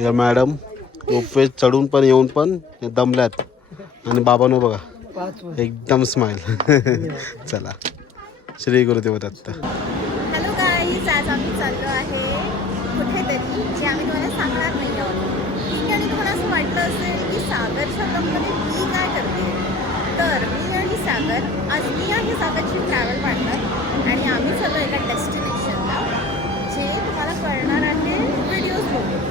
या madam ropeway चढून पण येऊन पण दमल्यात आणि बाबांनो बघा एकदम स्माइल. चला श्री गुरुदेव दत्त. हॅलो गाईज, आज आम्ही चाललो आहे कुठेतरी जे आम्ही तुम्हाला सांगणार नाही आहोत. आणि तुम्हाला असं वाटलं असेल की सागरच्या ब्लॉगमध्ये मी काय करते, तर मी आणि सागर, आज मी आहे सागरची ट्रॅव्हल पार्टनर आणि आम्ही चाललो एका डेस्टिनेशनला जे तुम्हाला कळणार आहे व्हिडिओज बघून.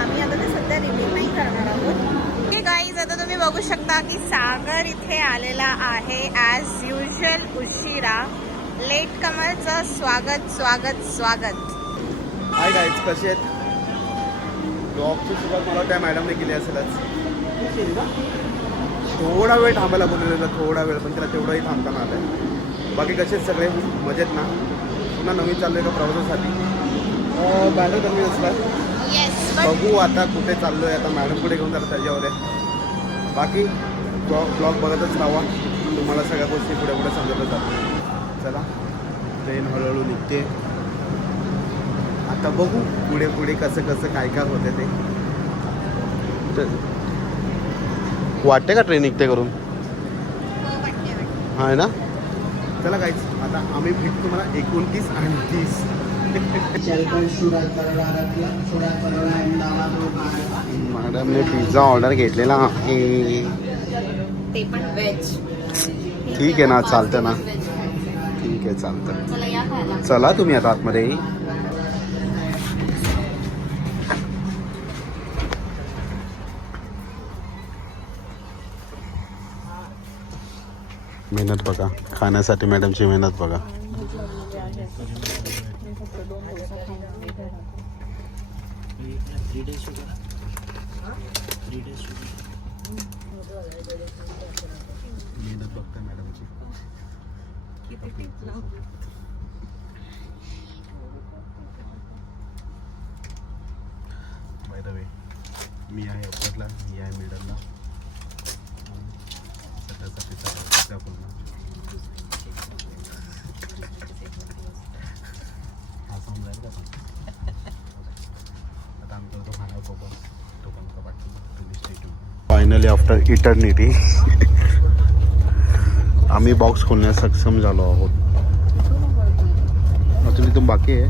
आम्ही आता ते सध्या रिव्ह्यू नाही करणार आहोत. हे गाईज, आता तुम्ही बघू शकता की सागर इथे आलेला आहे ॲज युजल उशिरा. लेट कमरचं स्वागत स्वागत स्वागत. हाय गाईज, कसे आहेत? ब्लॉगची सुरुवात मला त्या मॅडमने केली असेलच. थोडा वेळ थांबायला बोललेलं, थोडा वेळ, पण त्याला तेवढंही थांबताना आलं. बाकी कसे सगळे मजेत ना? पुन्हा नवीन चाललं आहे का प्रवासासाठी? बॅनर कमी असतात. बघू आता कुठे चाललो आहे. आता मॅडम कुठे घेऊन जातात त्याच्यावर आहे. बाकी ब्लॉग बघतच राहा, तुम्हाला सगळ्या गोष्टी पुढे पुढे समजतच जातात. चला, ट्रेन हळूहळू निघते. आता बघू पुढे पुढे कसं कसं काय काय होते ते. वाटते का ट्रेन निघते करून? हा ना. चला गाईज, आता आम्ही भेटतो तुम्हाला 29 आणि 30. मॅडमने पिझ्झा ऑर्डर घेतलेला आहे. ते पण व्हेज. ठीक आहे ना, चालतं ना. ठीक आहे, चालतं. चला तुम्ही आता आतमध्ये. मेहनत बघा, खाण्यासाठी मॅडमची मेहनत बघा. मेहनत बघता मॅडमची. बाय द वे, मी आहे अप्परला, मी आहे मिडलला. सगळ्यासाठी सगळ्या पुन्हा हा समजायला का सांग. आता आम्ही करतो खाण्यावर फोकस. तो पण का पाठवतो. फायनली आफ्टर इटर्निटी आम्ही बॉक्स खोलण्यास सक्षम झालो आहोत. अजून इथून बाकी आहे.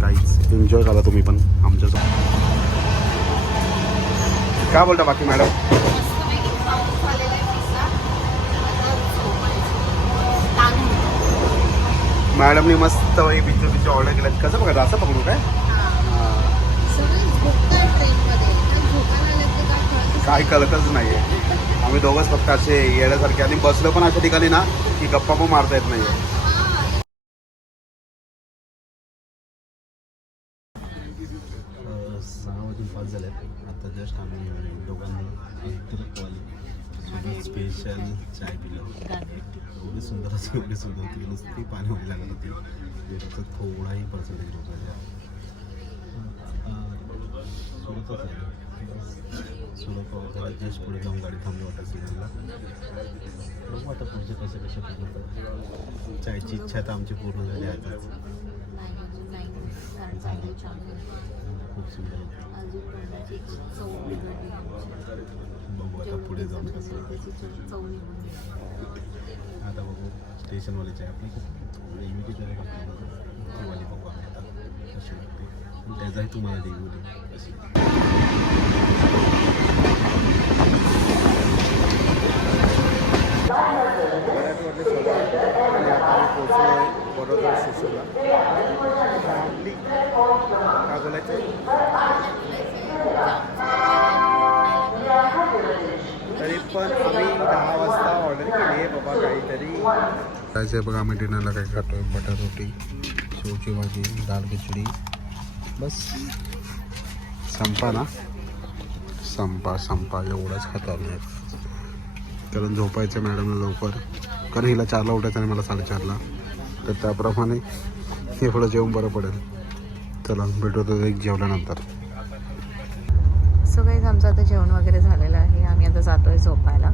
गाईज, एन्जॉय करा तुम्ही पण आमच्यासोबत. काय बोलता बाकी मॅडम? मॅडमनी मस्त पिझ्झा ऑर्डर केलं. कसं बघा, असं पकडू काय? काय कळतच नाही आहे. आम्ही दोघंच फक्त असे येण्यासारखे आणि बसलो पण अशा ठिकाणी ना की गप्पा पण मारता येत नाही आहे. 6:05 झाले. आता जस्ट आम्ही दोघांनी स्पेशल चाय पिलं. एवढी सुंदर होती, नुसती पाणी व्हायला लागत होती. त्याचा थोडाही पर्सेंटेज होता. सुरत जस्ट पुढे जाऊन गाडी थांबली वाटत सिग्नलला. बघू आता पुढचे कसे पूर्ण. चायची इच्छा तर आमची पूर्ण झाली आताच. खूप सुंदर होती. बघू आता पुढे जाऊन कसं. आता बघू स्टेशनवाली चाय आपली खूप इमिटेट करायला लागते. वाली बघू आम्ही आता कशी लागते. त्याचाही तुम्हाला रिव्ह्यू देऊ कशी. मराठवाडले सोबत आणि आता आम्ही पोहोचलो आहे बडोदा स्टेशनला. काय बोलायचं आहे? तरी पण आम्ही 10 वाजता ऑर्डर केली आहे बाबा काहीतरी. कायचं आहे बघा, आम्ही डिनरला काय खातो. बटर रोटी, शेवची भाजी, दाल खिचडी. बस संपा ना, संपा एवढंच खातो आम्ही. कारण झोपायचं मॅडमला लवकर, कारण हिला 4ला उठायचं आणि मला 4:30ला. तर त्याप्रमाणे एवढं जेवण बरं पडेल. चला भेटू तर एक जेवल्यानंतर. सो गाईज, आमचं आता जेवण वगैरे झालेलं आहे. आम्ही आता जातोय झोपायला.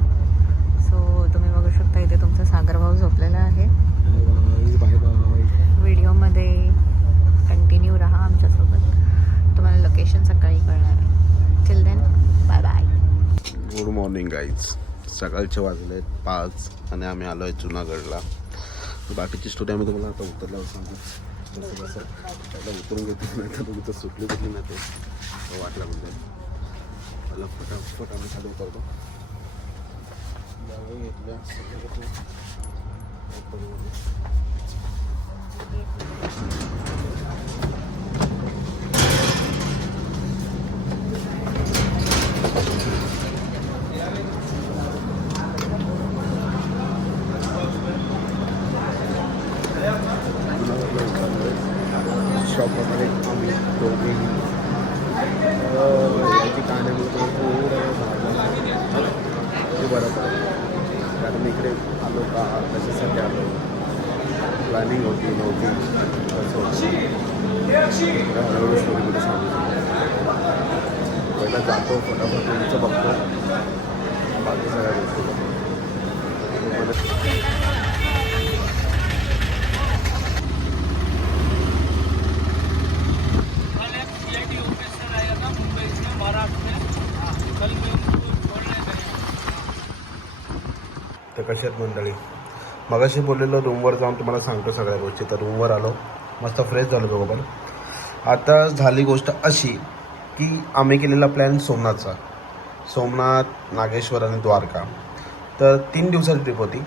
सो तुम्ही बघू शकता इथे तुमचा सागर भाऊ झोपलेला आहे. Morning guys. सकाळचे वाजले 5 आणि आम्ही आलो आहे जुनागडला. बाकीची स्टोरी आम्ही तुम्हाला आता उतरल्यावर सांगू. जसं जसं त्याला उतरून घेतली नाही तर तुमचं सुटली नाही ते वाटलं म्हणजे त्याला फटाफट आम्ही खाली उतरतो. गाडी घेतल्या शॉपमध्ये आम्ही दोघेही याची कहाण्यामुळे ते बरं पडलं. कारण इकडे आलो का कशासाठी आलो, प्लॅनिंग होती नव्हती, कसं होतं हळूहळू स्टोरीमध्ये सांगू शकतो. पहिला जातो फटाफट तुमचं बघतो, बाकी सगळ्या गोष्टी बघतो. तर कशात मंडळी मगाशी बोललेलो रूमवर जाऊन तुम्हाला सांगतो सगळ्या गोष्टी. तर रूमवर आलो, मस्त फ्रेश झालो बरोबर. आता झाली गोष्ट अशी की आम्ही केलेला प्लॅन सोमनाथचा, सोमनाथ, नागेश्वर आणि द्वारका. तर 3 दिवसाची ट्रिप होती.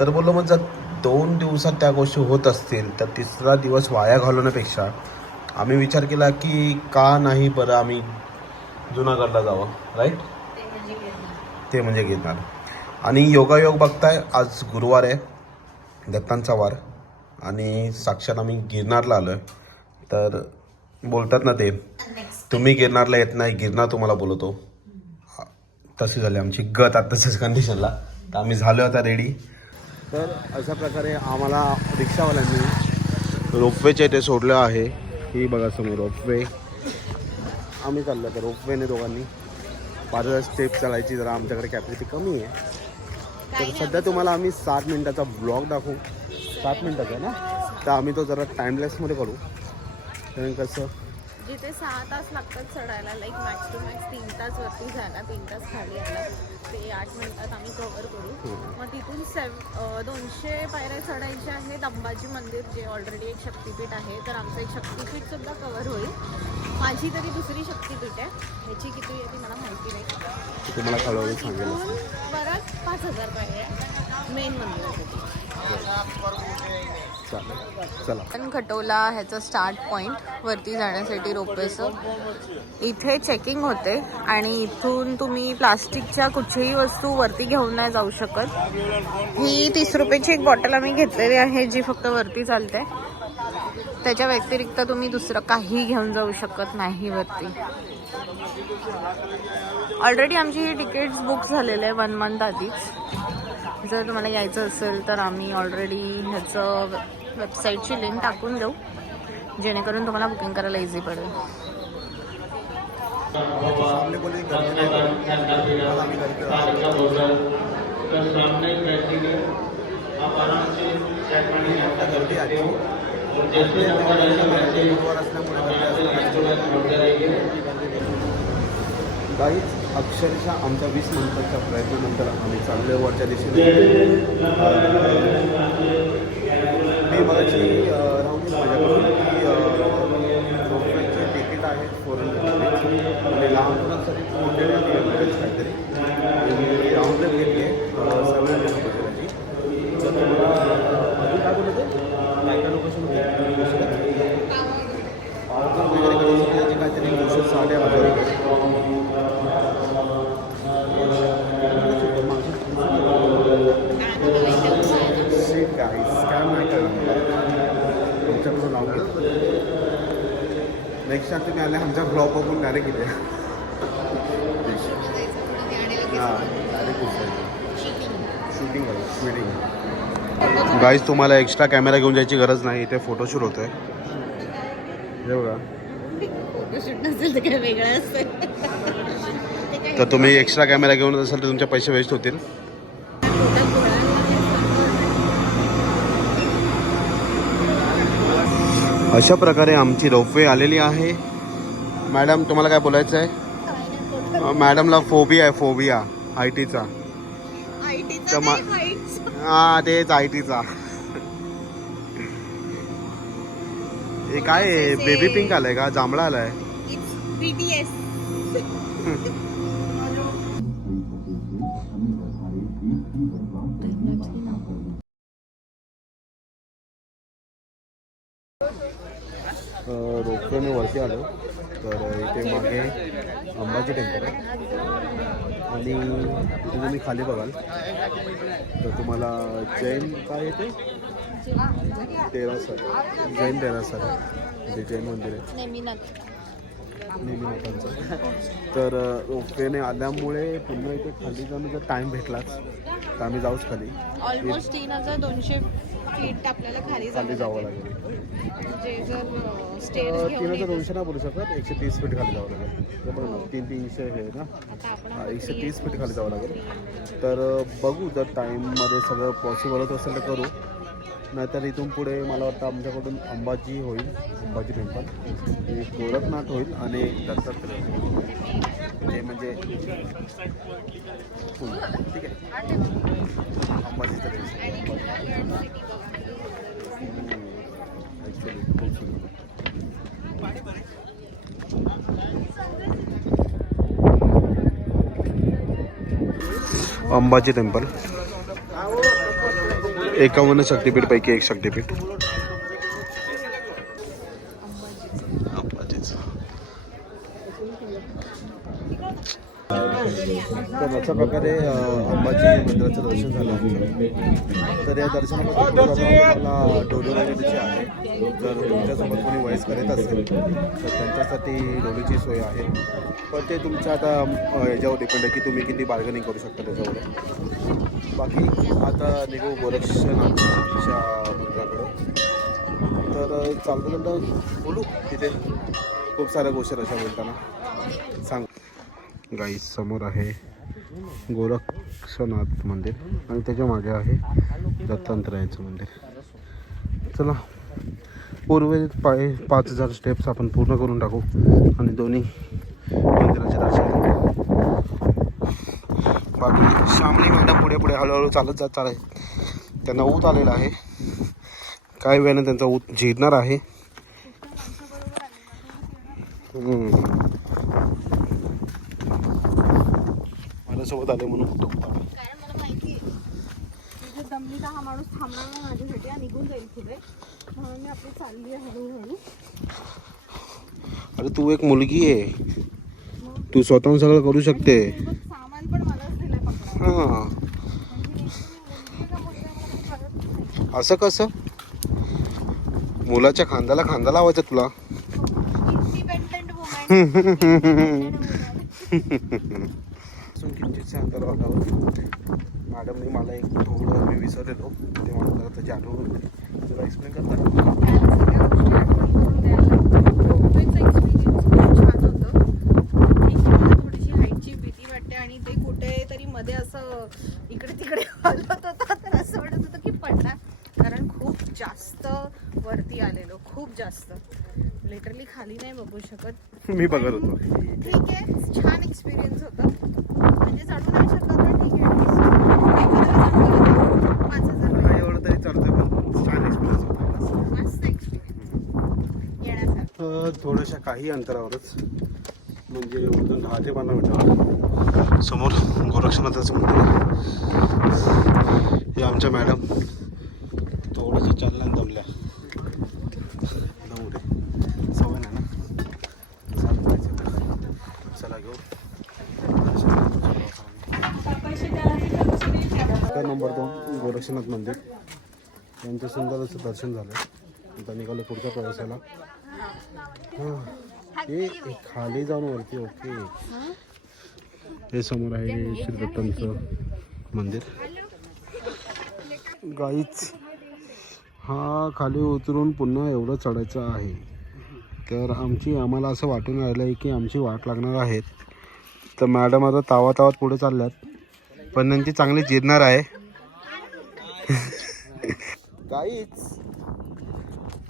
तर बोललो मग जर 2 दिवसात त्या गोष्टी होत असतील तर तिसरा दिवस वाया घालवण्यापेक्षा आम्ही विचार केला की का नाही बरं आम्ही जुनागडला जावं. राईट, ते म्हणजे गिरनार. आणि योगायोग बघताय, आज गुरुवार आहे, दत्तांचा वार, आणि साक्षात आम्ही गिरनारला आलो आहे. तर बोलतात ना ते, तुम्ही गिरनारला येत नाही, गिरनार तुम्हाला बोलवतो. तशी झाली आमची गत आत्ताच्याच कंडिशनला. तर आम्ही झालो आता रेडी. तर अशा प्रकारे आम्हाला रिक्षावाल्यांनी रोपवेच्या इथे सोडलं आहे. ही बघा समोर रोपवे. आम्ही चाललो तर रोपवेने दोघांनी 5,000 स्टेप चालायची जरा आमच्याकडे कॅपॅसिटी कमी आहे. तर सध्या तुम्हाला आम्ही 7 मिनिटाचा ब्लॉग दाखवू. 7 मिनिटाचा आहे ना, तर आम्ही तो जरा टाईमलेसमध्ये करू. कारण कसं जिथे 6 तास लागतात चढायला, लाईक मॅक्स टू मॅक्स 3 तास वरती जायला, 3 तास खाली यायला, ते 8 मिनिटात आम्ही कव्हर करू. मग तिथून 200 पायऱ्या चढायच्या आहेत. अंबाजी मंदिर जे ऑलरेडी एक शक्तिपीठ आहे, तर आमचं एक शक्तिपीठ सुद्धा कव्हर होईल. माझी तरी दुसरी शक्तिपीठ आहे, ह्याची किती आहे ती मला माहिती नाही, तुम्हाला कळवून सांगेल. परत 5,000 पायऱ्या मेन मंदिरासाठी. चला, पण खटोला ह्याचं स्टार्ट पॉईंट वरती जाण्यासाठी रोपवेचं इथे चेकिंग होते आणि इथून तुम्ही प्लास्टिकच्या कुठच्याही वस्तू वरती घेऊन नाही जाऊ शकत. ही 30 रुपयाची एक बॉटल आम्ही घेतलेली आहे जी फक्त वरती चालते. त्याच्या व्यतिरिक्त तुम्ही दुसरं काही घेऊन जाऊ शकत नाही वरती. ऑलरेडी आमची ही तिकीट्स बुक झालेले आहे 1 मंथ आधीच. जर तुम्हाला यायचं असेल तर आम्ही ऑलरेडी ह्याचं वेबसाईटची लिंक टाकून देऊ, जेणेकरून तुम्हाला बुकिंग करायला इझी पडेल. काहीच अक्षरशः आमच्या 20 मिनिटाच्या प्रयत्नानंतर आम्ही चाललो वरच्या दिशेने. मी मगाशी राहून माझ्याकडून की रोपवेचे तिकीट आहे 400 आणि लहान मुलांसाठी 200 काहीतरी. मी राऊंड ट्रिप घेतली आहे 700 रुपयाची. तर तुम्हाला अजून काय बोलत काय लोकेशन होती पावकर वगैरे करायची त्याची काहीतरी 260,000 रुपये. स्कॅम नाही करणार तुमच्याकडून नाव घेतो. नेक्स्ट टाइम तुम्ही आले आमच्या ब्लॉग बघून डायरेक्ट इथे हां डायरेक्ट शूटिंग शूटिंग. गाईज तुम्हाला एक्स्ट्रा कॅमेरा घेऊन जायची गरज नाही, इथे फोटोशूट होतोय. हे बघा, फोटोशूट नसेल तर काय वेगळं असेल. तर तुम्ही एक्स्ट्रा कॅमेरा घेऊन असाल तर तुमचे पैसे वेस्ट होतील. अशा प्रकारे आमची रोपवे आलेली आहे. मॅडम तुम्हाला काय बोलायचं आहे? मॅडमला फोबिया आहे, फोबिया. आयटीचा आयटीचा तर मा- नाही, हाईट्स. हा तेच आयटीचा. हे काय आहे? बेबी पिंक आलाय का जांभळा आलाय? It's BTS. रोपवेने वरती आलो तर इथे मागे अंबाजी टेम्पल आहे आणि इथे तुम्ही खाली बघाल तर तुम्हाला जैन काय येते तेरासर, जैन तेरासर आहे, जे जैन मंदिर आहे नेहमीनाथांचं. तर रोपवेने आल्यामुळे पुन्हा इथे खाली जाऊन जर टाईम भेटलाच तर आम्ही जाऊच खाली. ऑलमोस्ट 3200 फीट आपल्याला खाली खाली जावं लागेल. म्हणजे जर स्टेअर्स घेऊन 3200 नाही बोलू शकत, 130 फीट खाली जावं लागेल. ते बघ ना 300 हे ना, आता आपण 130 फीट खाली जावं लागेल. तर बघू जर टाईममध्ये सगळं पॉसिबल होत असेल तर करू, नाहीतर इथून पुढे मला वाटतं आमच्याकडून अंबाजी होईल, अंबाजी टेम्पल, एक गोरखनाथ होईल आणि दत्तात्रय हे म्हणजे ठीक आहे. अंबाजीचं ॲक्च्युली खूप सुंदर. अंबाजी टेम्पल 51 शक्तिपीठ पैकी एक शक्तिपीठ. तर अशा प्रकारे अंबाजी मंदिराचं दर्शन झालं आमचं. तर या दर्शनामध्ये तुम्हाला डोली वगैरेची आहे. जर तुमच्यासोबत कोणी वयस्कर येत असेल तर त्यांच्यासाठी डोलीची सोय आहे, पण ते तुमच्या आता याच्यावर डिपेंड आहे की तुम्ही किती बार्गेनिंग करू शकता त्याच्यावर. बाकी आता निघू गोरक्षनाथच्या मंदिराकडे. तर चालतं बोलू, तिथे खूप साऱ्या गोष्टी अशा बोलताना सांग. गाई समोर आहे गोरक्षनाथ मंदिर आणि त्याच्या मागे आहे दत्तात्रयाचं मंदिर. चला उर्वरित 5000 स्टेप्स आपण पूर्ण करून टाकू आणि दोन्ही मंदिराचे दर्शन करू. बाकी शामली मॅडम पुढे पुढे हळूहळू चालत आहे. त्यांना ऊत आलेला आहे, काही वेळाने त्यांचा ऊत झिरणार आहे. माझ्यासोबत आले म्हणून कारण मला माहिती आहे दमलीचा हा माणूस थांबणार नाही माझ्यासाठी, हा निघून जाईल पुढे, म्हणून मी आपली चालली आहे हळूहळू. अरे तू एक मुलगी आहे, तू स्वतःहून सगळं करू शकते. सामान पण मलाच दिलंय पकडायला. हां असं कसं? मुलाच्या खांद्याला खांदा लावायचा तुला. Independent woman. किंचितच्या अंतरावर आल्यावर मॅडमने मला एक थोडं मी विसरलेलो ते मला जरा त्याची आठवण होती. तुला एक्सप्लेन करता? एक्सपिरियन्स खूप छान होतं. मला थोडीशी हाईटची भीती वाटते आणि ते कुठेतरी मध्ये असं इकडे तिकडे हलत होतं, तर असं वाटत होतं की पडणार, कारण खूप जास्त वरती आलेलो, खूप जास्त. लिटरली खाली नाही बघू शकत. मी बघत होतो. ठीक आहे, छान एक्सपिरियन्स होतं. म्हणजे चढू नाही शकत पण ठीक आहे. 5000 एवढं तरी चालतंय, पण छान एक्सपिरियन्स होता. मस्त एक्सपिरियन्स येण्यासारखं. थोड्याशा काही अंतरावरच म्हणजे 10 ते 15 मिनिटावर समोर गोरक्षनाथाचं मंदिर आहे. हे आमच्या मॅडम थोडंसं चालल्या दमल्या, सवय नाही ना. चला घेऊ नंबर 2 गोरक्षनाथ मंदिर. त्यांचं सुंदर असं दर्शन झालं. आता निघालो पुढच्या प्रवासाला. हे खाली जाऊन वरती. ओके, हे समोर आहे श्री दत्तांचं मंदिर. गाईच हा खाली उतरून पुन्हा एवढं चढायचं आहे. तर आम्हाला असं वाटून राहिलं आहे की आमची वाट लागणार आहेत. तर मॅडम आता तावात पुढे चालल्यात, पण त्यांची चांगली जिरणार आहे. गाईच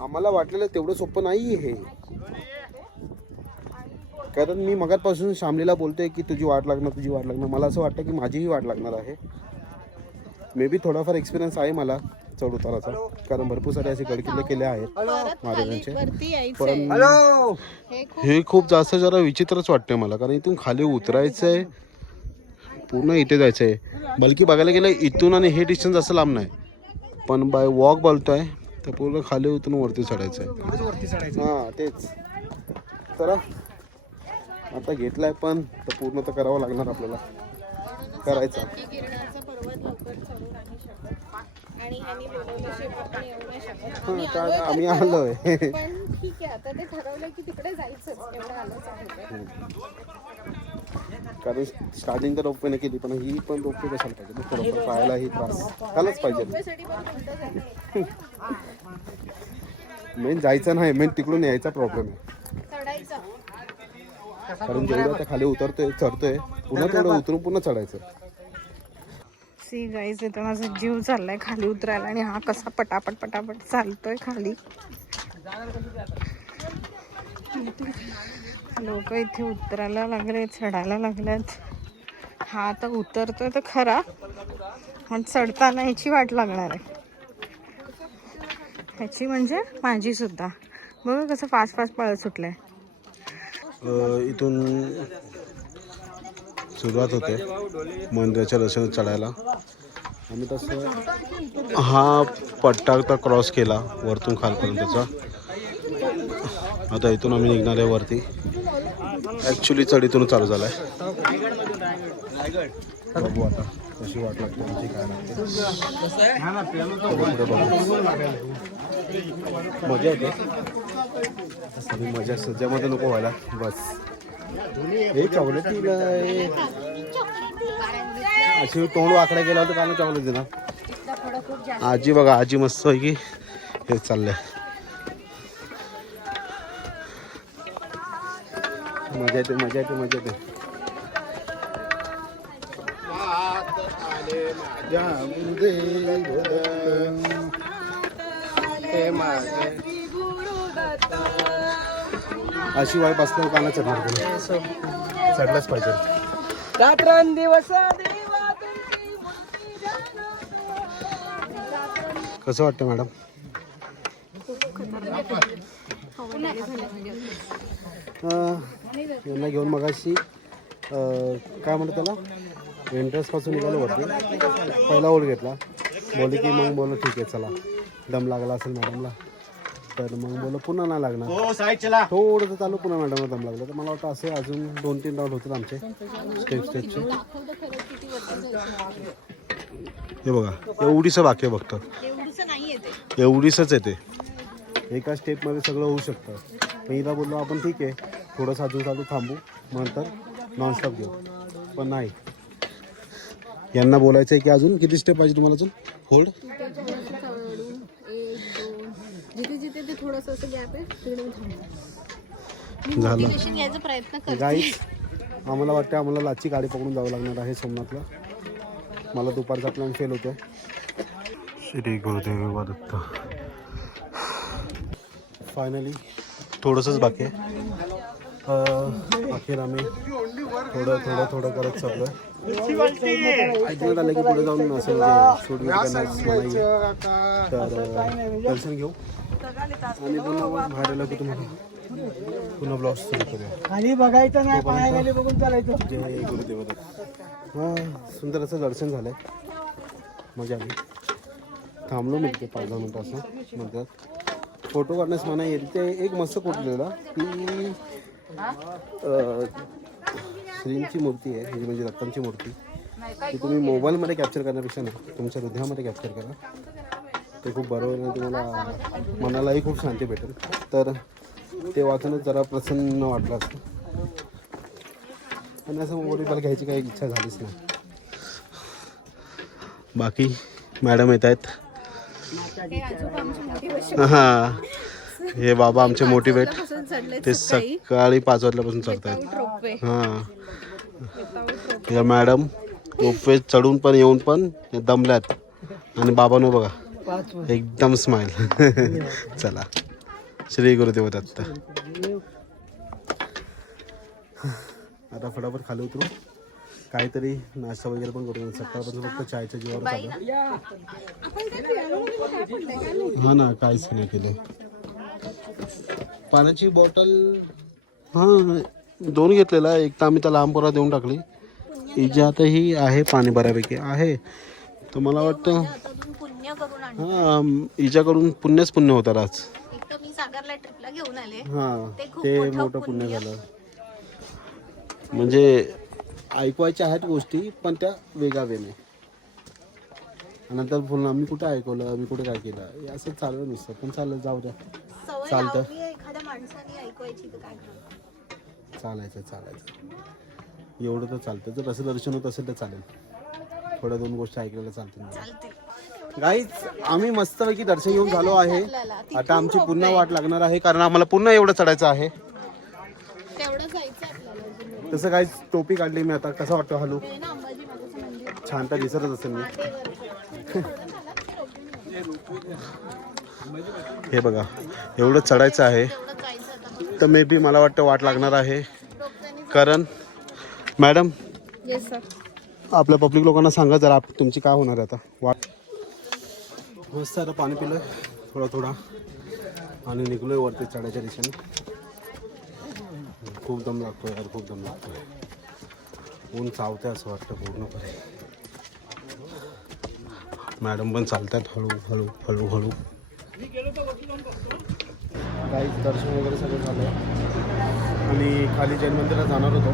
आम्हाला वाटलेलं तेवढं सोपं नाही हे. कारण मी मगापासून शामलीला बोलतोय की तुझी वाट लागणार. मला असं वाटतं की माझीही वाट लागणार आहे. मे बी थोडाफार एक्सपिरियन्स आहे मला चढ उताराचा, कारण भरपूर सारे असे गडकिल्ले केले आहेत महाराजांचे. पण हे खूप जास्त जरा विचित्रच वाटतंय मला, कारण इथून खाली उतरायचं आहे, पूर्ण इथे जायचं आहे. बल्कि बघायला गेलं इथून आणि हे डिस्टन्स असं लांब नाही, पण बाय वॉक बोलतोय तर पूर्ण खाली उतरून वरती चढायचं आहे. हां तेच. तर आता घेतलाय पण तर पूर्ण तर करावं लागणार आपल्याला. करायचं आम्ही आलोय. कारण स्टार्टिंग तर रोपवेने केली, पण ही पण रोपवे कशाला पाहिजे, थोडंफार पाहायला ही त्रास झालाच पाहिजे. मेन जायचं नाही, मेन तिकडून यायचा प्रॉब्लेम आहे. कारण जेवढं आता खाली चढतोय पुन्हा तेवढं उतरून पुन्हा चढायचं. सी गाईज, इथं माझा जीव चाललाय खाली उतरायला, आणि हा कसा पटापट चालतोय खाली. लोक इथे उतरायला लागले, चढायला लागलेत. हा आता उतरतोय तर खरा, पण चढताना ह्याची वाट लागणार आहे. ह्याची म्हणजे माझी सुद्धा. बघा कसं फास्ट पळत सुटलंय. इथून सुरुवात होते मंदिराच्या दर्शन चढायला. आम्ही तसं हा पट्टा आता क्रॉस केला वरतून खालपर्यंतचा. आता इथून आम्ही निघणार आहे वरती. ॲक्च्युली चढ इथून चालू झाला आहे. बघू आता कशी वाट लागते आमची, काय लागते. मजा येते, सगळी मजा सज्जामध्ये नको व्हायला बस. हे चॉकलेटीला अशी तोंड वाकडा गेला होता, काय चॉकलेट देणार. आजी बघा, आजी मस्त आहे की हे चाललंय. मजा येते. अशी वाईप असल्यावर काना चढणार, चढलाच पाहिजे. कसं वाटतं मॅडम? यांना घेऊन मगाशी काय म्हणतो त्याला, एंट्रन्स पासून निघालो वरती. पहिला ओढ घेतला, बोलले की मग बोललो ठीक आहे चला, दम लागला असेल मॅडमला, तर मग बोललो पुन्हा नाही लागणार. थोडंसं चालू, पुन्हा मॅडमला दम लागला. तर मला वाटतं असे अजून 2-3 राऊंड होतील आमचे स्टेपचे. हे बघा एवढीसं बाकी आहे फक्त, एवढीसच येते. एका स्टेपमध्ये सगळं होऊ शकतं. पण हिला बोललो आपण ठीक आहे थोडंसं अजून चालू थांबू, नंतर नॉनस्टॉप घेऊ. पण नाही, यांना बोलायचं आहे की अजून किती स्टेप पाहिजे तुम्हाला अजून होल्ड. जिथे थोडंसं असं गॅप आहे झालं. गाईज, आम्हाला वाटतं आम्हाला लाची गाडी पकडून जावं लागणार आहे सोमनाथला. मला दुपारचा प्लॅन फेल होतो. श्री गुरुदेव दत्त. फायनली थोडंसंच बाकी आहे. अखेर आम्ही थोडं करत चाललो. ऐकण्यात आलं की पुढे जाऊन असं शूट नाही, तर दर्शन घेऊ आणि पुन्हा बाहेर आलं की तुम्हाला पुन्हा ब्लॉग सुरू करूया. आणि बघायचं नाही, पायाखाली बघून चालायचं. जय गुरुदेव दत्त. हां, सुंदर असं दर्शन झालं आहे, मजा आली. थांबलो मी तिथे 5-10 मिनटं असं म्हणतात. फोटो काढण्यास मना येईल. ते एक मस्त फोटो लिहिला की श्रींची मूर्ती आहे, म्हणजे दत्तांची मूर्ती. ती तुम्ही मोबाईलमध्ये कॅप्चर करण्यापेक्षा ना तुमच्या हृदयामध्ये कॅप्चर करा, ते खूप बरोबर आहे. तुम्हाला मनालाही खूप शांती भेटेल. तर ते वाचूनच जरा प्रसन्न वाटलं असतं. आणि असं मोबाईल घ्यायची काही इच्छा झालीच नाही. बाकी मॅडम येत आहेत. हां, हे बाबा आमचे मोटिवेट, ते सकाळी 5 वाजल्यापासून चढतायत. हां, या मॅडम रोपवे चढून पण येऊन पण दमल्यात. आणि बाबांनो बघा एकदम स्माइल. चला, श्री गुरुदेव दत्त. आता फटाफट खाली उतरू, काहीतरी नाश्ता वगैरे पण करू. सकाळपासून फक्त चायच्या जीवावर चालू. हा ना, काहीच नाही केले. पाण्याची बॉटल हां 2 घेतलेला, एक तर आम्ही त्या लहान पोरा देऊन टाकली. हिच्यातही आहे पाणी बऱ्यापैकी आहे. तर मला वाटतं पुण्य करून आणलं. हां हिच्याकडून पुण्यच पुण्य होतं आज. एक तर मी सागरला ट्रिपला घेऊन आले. हां खूप ते मोठं पुण्य झालं. म्हणजे ऐकवायच्या आहेत गोष्टी पण त्या वेगळ्या वेने. नंतर पुन्हा मी कुठे ऐकवलं, मी कुठे काय केलं, हे असं चालू नसतं. पण चालेल, जाऊ द्या. सवय चालतं. लावली आहे एखाद्या माणसाने ऐकवायची तर काय करायचं. चालायचं एवढं तर चालतं. जर असं दर्शन होत असेल तर चालेल. थोड्या 2 गोष्टी ऐकलेल्या चालतील. गाईज आम्ही मस्तपैकी दर्शन घेऊन झालो आहे. आता आमची पुन्हा वाट लागणार आहे, कारण आम्हाला पुन्हा एवढं चढायचं आहे. तेवढं जायचं आपल्याला. तसं काही टोपी काढली मी आता. कसं वाटतं हलू? ते ना अंबाजी माताचं मंदिर. छान तर दिसतच असेल मी. हे बघा एवढं चढायचं आहे, तेवढं जायचं आता. तर मे बी मला वाटतं वाट लागणार आहे. कारण मॅडम येस सर. आपल्या पब्लिक लोकांना सांगा जरा तुमची काय होणार आहे आता वाट. मस्त आता पाणी पिलं थोडा आणि निघलोय वरती चढायच्या दिशेने. खूप दम लागतो यार, खूप दम लागतो. ऊन चावते असं वाटतं पूर्णपणे. मॅडम पण चालतात हळू. काही दर्शन वगैरे सगळं झालं आणि खाली जैन मंदिरात जाणार होतो.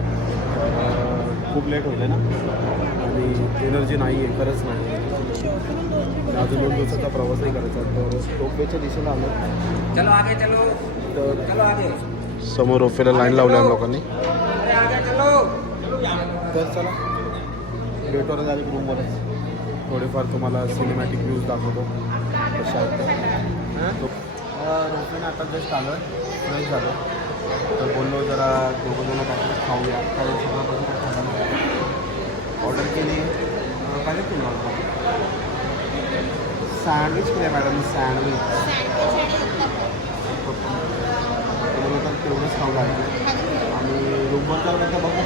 तर खूप लेट होते ना आणि एनर्जी नाही आहे, खरंच नाही. अजून 2 दिवसाचा प्रवासही करायचा. तर रोपवेच्या दिशेला आलो. तर समोर रोपवेला लाईन लावली आम्ही लोकांनी. तर चला भेटवर झाली रूमवरच. थोडेफार तुम्हाला सिनेमॅटिक व्ह्यूज दाखवतो कशा आहेत. रोपवेने आता जस्ट आलो आहे, फ्रेश झालं. तर बोललो जरा दोघं पासून खाऊया. काही सगळं ऑर्डर केली. पाहिजे तुम्हाला सँडविच केलं मॅडम. सँडविच तुम्हाला तर तेवढंच खाऊ लागेल. आणि रूमवर तर आता बघू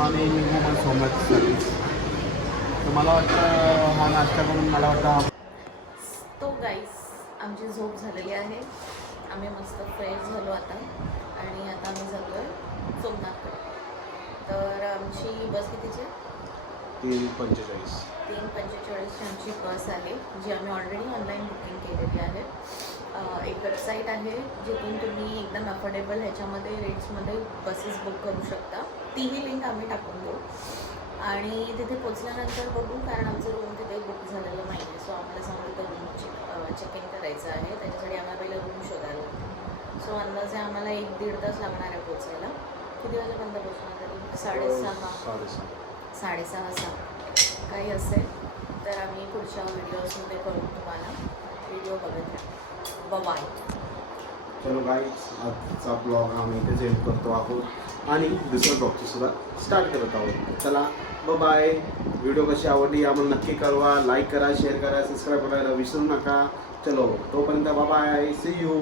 आणि निघू पण सोमनाथ सर्विस. तर मला वाटतं हा नाश्ता करून मला वाटतं तो गाईस आमची झोप झालेली आहे. आम्ही मस्त फ्रेश झालो आता आणि आता आम्ही जातो आहे सोमनाथकडे. तर आमची बस कितीची? 3:45. 3:45ची आमची बस आहे, जी आम्ही ऑलरेडी ऑनलाईन बुकिंग केलेली आहे. एक वेबसाईट आहे जिथून तुम्ही एकदम अफोर्डेबल ह्याच्यामध्ये रेट्समध्ये बसेस बुक करू शकता. तीही लिंक आम्ही टाकून देऊ. आणि तिथे पोचल्यानंतर बघू, कारण आमचं रूम तिथे बुक झालेलं नाही आहे. सो आम्हाला सांगितलं रूम चेक इन करायचं आहे. त्याच्यासाठी आम्हाला पहिलं रूम शोधायला लागतं. सो अंदाजे आम्हाला 1-1.5 तास लागणार आहे पोचायला. किती वाजेपर्यंत पोचणार तरी? 6:30 काही असेल तर आम्ही पुढच्या व्हिडिओजमध्ये करून तुम्हाला व्हिडिओ बघत राहा. बाय. चलो गाईज आजचा ब्लॉग आम्ही इथेच एंड करतो आहोत आणि दुसऱ्या ब्लॉगची सुद्धा स्टार्ट करत आहोत. चला बाय. व्हिडिओ कशी आवडली आम्हाला नक्की कळवा. लाईक करा, शेअर करा, सबस्क्राईब करायला विसरू नका. चलो तोपर्यंत बाय. C you.